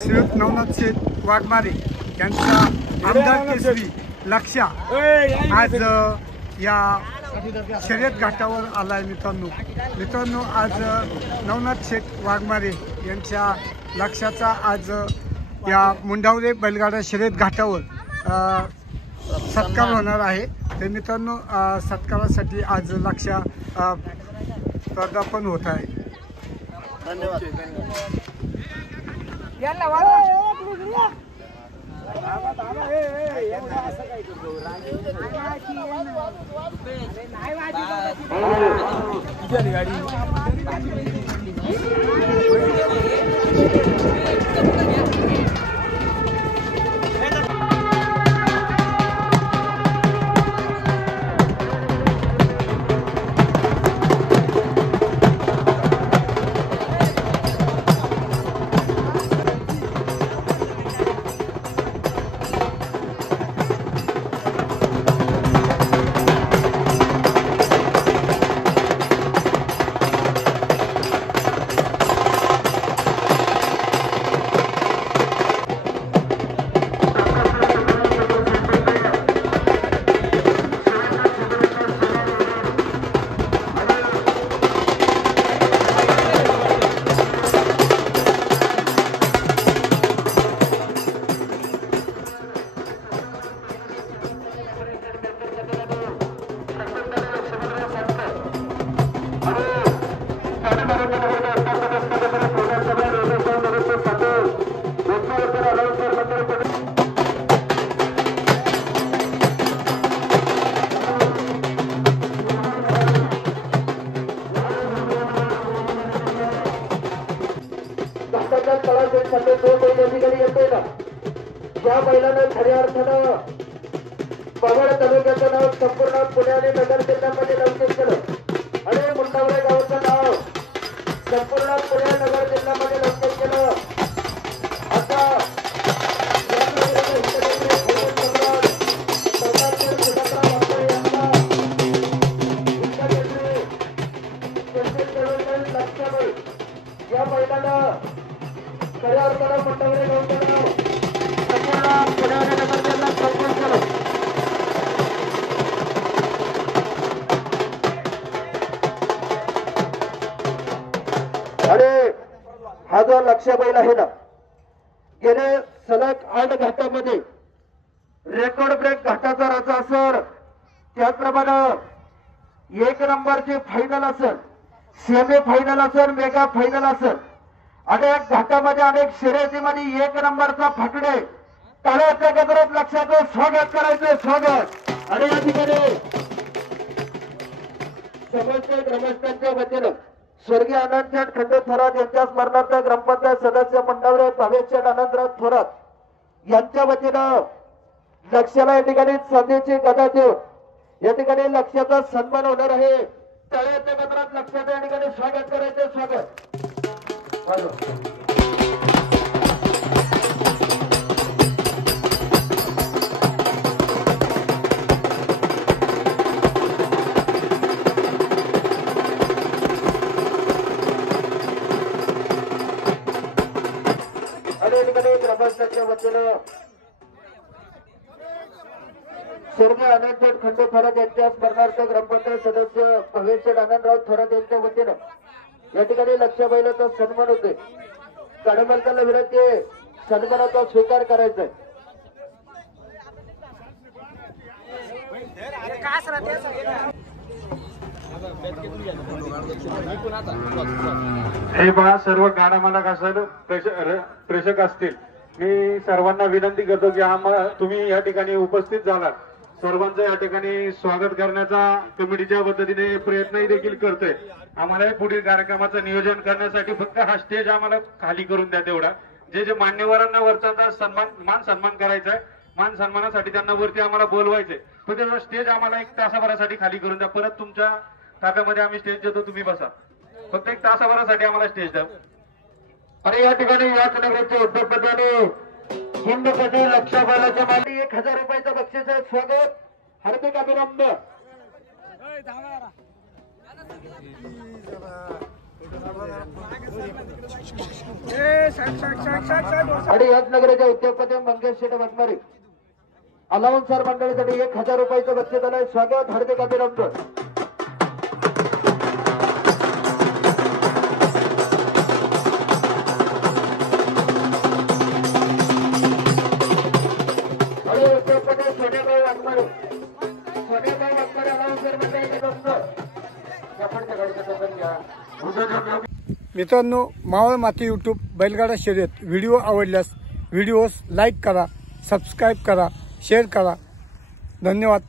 श्रीयुत नवनाथ शेठ वाघमारे यांचा आमदार केसरी लक्ष्या आज या शर्यत घाटावर आलाय मित्रांनो आज नवनाथ शेठ वाघमारे यांच्या लक्ष्याचा आज या मुंडावरे बैलगाडा शर्यत घाटावर सत्कार होणार आहे। तर मित्रांनो सत्कारासाठी आज लक्ष्या पदार्पण होत आहे। धन्यवाद। ज्या बैलानं खऱ्या अर्थानं पवाड तालुक्याचं नाव संपूर्ण पुणे आणि नगर जिल्ह्यामध्ये लौकिक केलं आणि मुंडावरे गावचं नाव संपूर्ण पुणे नगर जिल्ह्यामध्ये लौकिक केलं। आता या बैलानं खऱ्या अर्थानं मुंडावरे गावचं नाव पुणे आणि नगर जिल्ह्यात संपूर्ण केलं। अरे हा जो लक्ष्य बैल आहे ना, गेले सलग 8 घाटामध्ये रेकॉर्ड ब्रेक घाटाचा राजा असेल, त्याचप्रमाणे 1 नंबरची फायनल असेल, सेमी फायनल असेल, मेगा फायनल असेल, अनेक घाटामध्ये अनेक शर्यतीमध्ये 1 नंबरचा फाटडे टाळ्याच्या गजरात लक्ष्याचं स्वागत करायचं स्वागत। आणि या ठिकाणी समस्त ग्रामस्थांच्या वतीनं स्वर्गीय आनंदशेठ खंडू थोरात यांच्या स्मरणार्थ ग्रामपंचायत सदस्य मंडळावर भावेशशेठ आनंदराव थोरात यांच्या वतीनं लक्ष्याला या ठिकाणी संधीची गदा देऊन या ठिकाणी लक्ष्याचा सन्मान होणार आहे। टाळ्याच्या गजरात लक्ष्याचं या ठिकाणी स्वागत करायचं स्वागत। ग्रामस्थांच्या वतीनं स्वर्गीय आनंदशेठ खंडू थोरात यांच्या स्मरणार्थ ग्रामपंचायत सदस्य भावेशशेठ आनंदराव थोरात यांच्या वतीनं या ठिकाणी लक्ष्य बैलाचा सन्मान होते। गाडीमालकाला विनंती आहे सन्मानाचा स्वीकार करायचा आहे। हे पहा सर्व गाडा मालक असेल प्रेक्षक असतील, मी सर्वांना विनंती करतो की तुम्ही या ठिकाणी उपस्थित झालात। सर्वांचं या ठिकाणी स्वागत करण्याचा कमिटीच्या पद्धतीने प्रयत्नही देखील करतोय। आम्हाला पुढील कार्यक्रमाचं नियोजन करण्यासाठी फक्त हा स्टेज आम्हाला खाली करून द्या तेवढा। जे मान्यवरांना वरचा मान सन्मान करायचा आहे, मान सन्मानासाठी त्यांना वरती आम्हाला बोलवायचंय, फक्त स्टेज आम्हाला 1 तासाभरासाठी खाली करून द्या। परत तुमच्या ताब्यामध्ये आम्ही स्टेज देतो, तुम्ही बसा, फक्त 1 तासाभरासाठी आम्हाला स्टेज द्या। आणि या ठिकाणी याच नगराचे उद्योगपती आणि हिंदपती लक्ष्या बैलाच्या माली 1000 रुपयाचं बक्षीस आहे स्वागत, हार्दिक अभिनंदन। आणि याच नगराच्या उद्योगपती मंगेश शेठ वाघमारे अलाउन्सर मंडळीसाठी 1000 रुपयाचं बक्षीस आलंय. स्वागत हार्दिक अभिनंदन. आणि उद्योगपती सोनेभाई वाघमारे अलाउन्सर मंडळीचे मित्रांनो, मावळ माती यूट्यूब बैलगाडा शर्यत व्हिडिओ आवडल्यास व्हिडिओस लाईक करा, सबस्क्राईब करा, शेअर करा. धन्यवाद.